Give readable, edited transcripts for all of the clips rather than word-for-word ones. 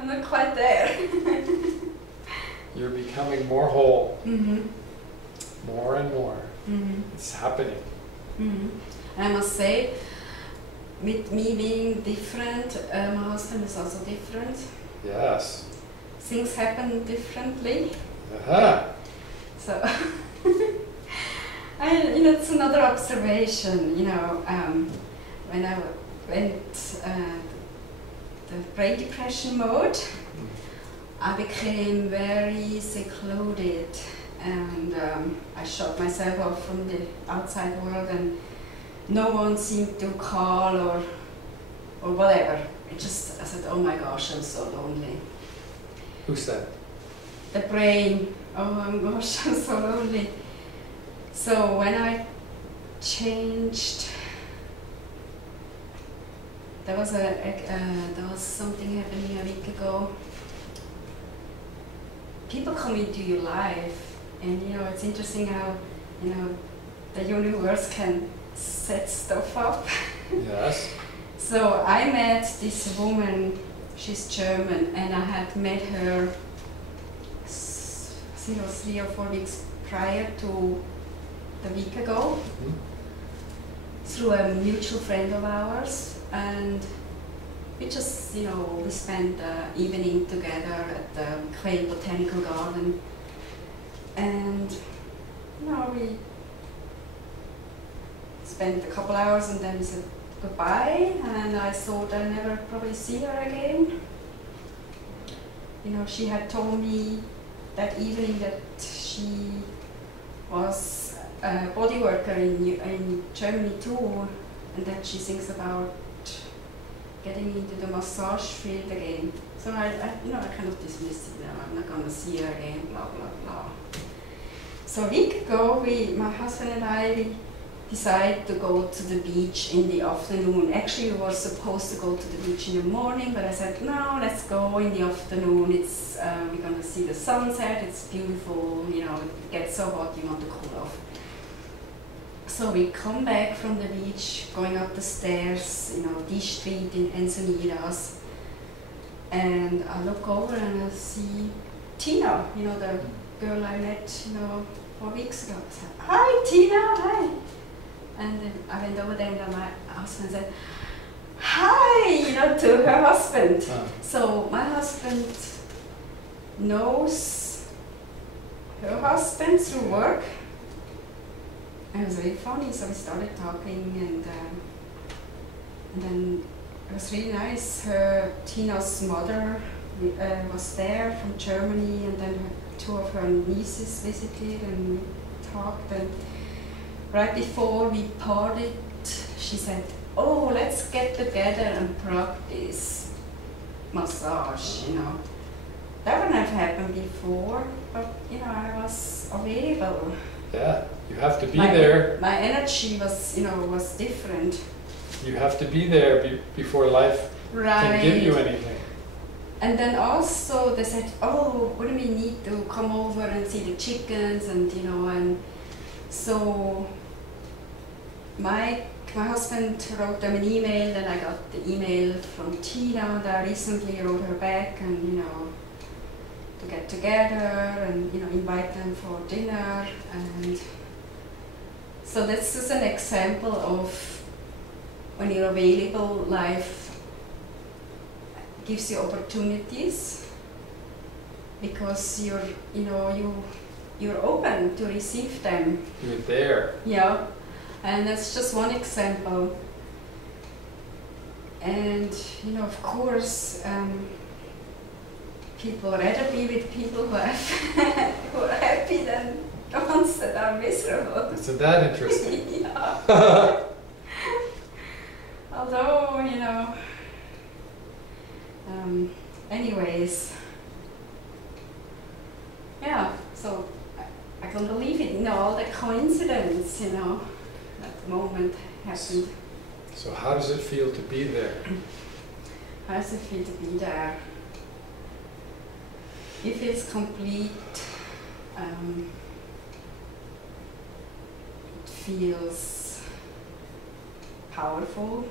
I'm not quite there. You're becoming more whole. Mm-hmm. More and more. Mm-hmm. It's happening. Mm-hmm. I must say, with me being different, my husband is also different. Yes. Things happen differently. Uh-huh. So, it's another observation, when I went the brain depression mode, I became very secluded, and I shut myself off from the outside world, and no one seemed to call or whatever. I said, oh my gosh, I'm so lonely. Who said? The brain, oh my gosh, I'm so lonely. So when I changed, there was something happening a week ago. People come into your life, and it's interesting how the universe can set stuff up. Yes. So I met this woman. She's German, and I had met her 3 or 4 weeks prior to the week ago, through a mutual friend of ours, and we just, we spent the evening together at the Clay Botanical Garden, and we spent a couple hours, and then we said goodbye, and I thought I'd never probably see her again. She had told me that evening that she was a body worker in Germany too, and that she thinks about getting into the massage field again. So I kind of dismissed it. I'm not going to see her again, blah, blah, blah. So a week ago, my husband and I, we decided to go to the beach in the afternoon. Actually, we were supposed to go to the beach in the morning, but I said, no, let's go in the afternoon. We're going to see the sunset. It's beautiful. It gets so hot, you want to cool off. So we come back from the beach, going up the stairs, D Street in Encinitas, and I look over and I see Tina, the girl I met, 4 weeks ago. I said, hi, Tina, hi. And then I went over there, and my husband said, hi, to her husband. So my husband knows her husband through work. And it was very funny, so we started talking, and then it was really nice. Tina's mother was there from Germany, and then 2 of her nieces visited, and we talked. And right before we parted, she said, oh, let's get together and practice massage, That wouldn't have happened before, but, I was available. Yeah, you have to be there. My energy was, was different. You have to be there before life can give you anything. And then also they said, oh, wouldn't we need to come over and see the chickens, and and so my husband wrote them an email, then I got the email from Tina, and I recently wrote her back, and to get together and invite them for dinner. And so this is an example of when you're available, life gives you opportunities because you're open to receive them. You're there. Yeah, and that's just one example. And of course, people rather be with people who are happy than the ones that are miserable. Isn't that interesting? Yeah. Although, anyways, yeah, so I can't believe it, all the coincidence, that moment happened. So how does it feel to be there? How does it feel to be there? It feels complete. It feels powerful.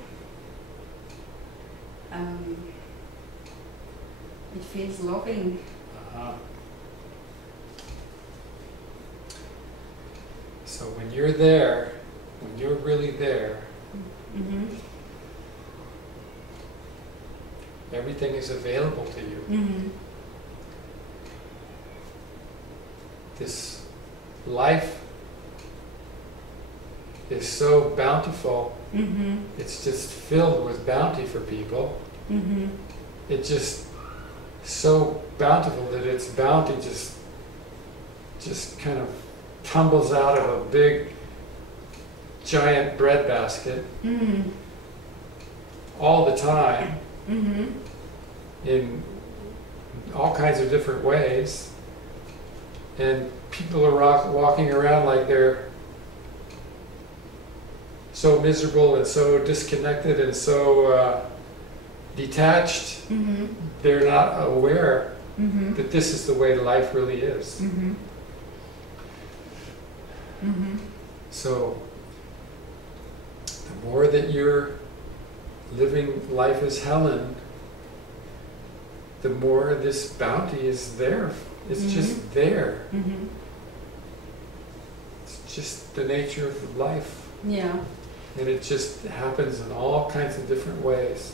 It feels loving. Uh-huh. So when you're there, when you're really there, Mm-hmm. everything is available to you. Mm-hmm. This life is so bountiful. Mm-hmm. It's just filled with bounty for people. Mm-hmm. It's just so bountiful that its bounty just kind of tumbles out of a big giant breadbasket Mm-hmm. all the time Mm-hmm. in all kinds of different ways, and people are walking around like they're so miserable and so disconnected and so detached. Mm-hmm. They're not aware Mm-hmm. that this is the way life really is. Mm-hmm. Mm-hmm. So the more that you're living life as Helen, the more this bounty is there. It's Mhm. just there. Mm-hmm. It's just the nature of life. Yeah. And it just happens in all kinds of different ways,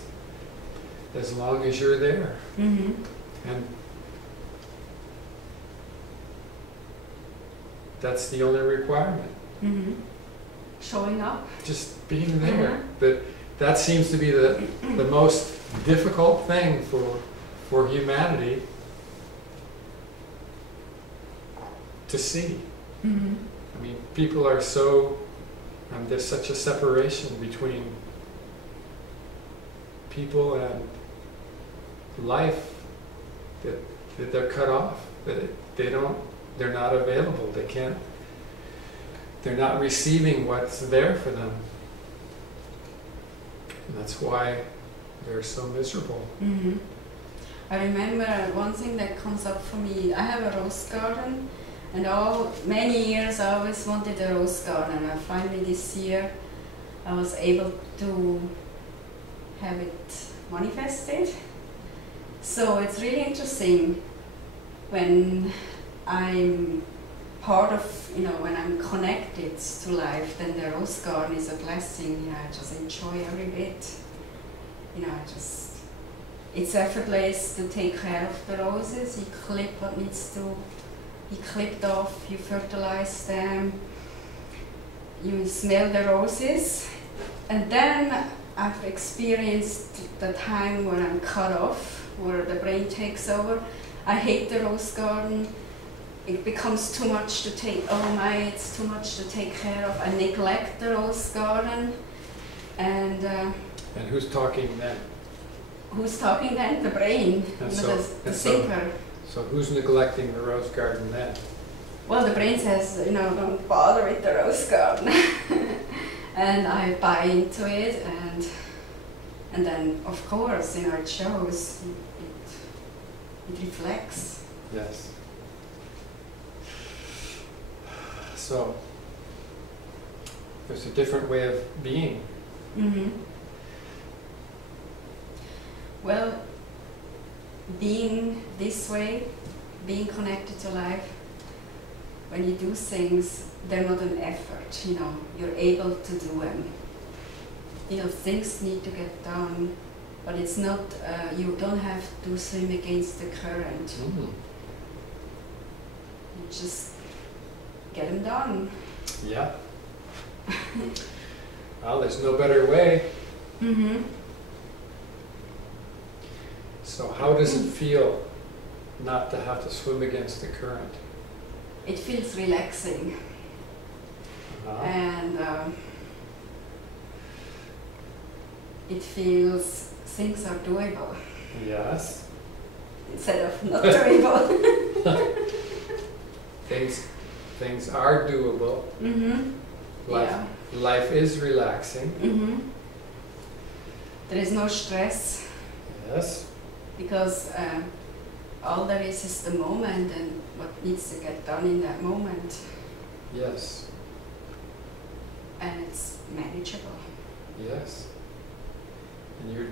as long as you're there. Mm-hmm. And that's the only requirement. Mm-hmm. Showing up. Just being there. Mhm. That seems to be the most difficult thing for humanity to see. Mm-hmm. I mean, people are so, there's such a separation between people and life that they're cut off, that they're not available, they're not receiving what's there for them. And that's why they're so miserable. Mm-hmm. I remember one thing that comes up for me. I have a rose garden, and many years I always wanted a rose garden. And finally this year I was able to have it manifested. So it's really interesting when I'm part of, when I'm connected to life, then the rose garden is a blessing. I just enjoy every bit. It's effortless to take care of the roses. You clip what needs to be clipped off, you fertilize them, you smell the roses, and then I've experienced the time when I'm cut off, where the brain takes over. I hate the rose garden. It becomes too much to take, it's too much to take care of. I neglect the rose garden. And who's talking then? Who's talking then? The brain, the thinker. So who's neglecting the rose garden then? Well, the brain says, don't bother with the rose garden. And I buy into it, and then, of course, it shows, it reflects. Yes. So, there's a different way of being. Mm-hmm. Well, being this way, being connected to life, when you do things, they're not an effort, you're able to do them. Things need to get done, but it's not, you don't have to swim against the current. Mm. You just get them done. Yeah. Well, there's no better way. Mm-hmm. So how does it feel not to have to swim against the current? It feels relaxing. And it feels things are doable. Yes. Instead of not doable. Things are doable. Mm-hmm. Life is relaxing. Mm-hmm. There is no stress. Yes. Because all there is the moment and what needs to get done in that moment. Yes. And it's manageable. Yes. And you're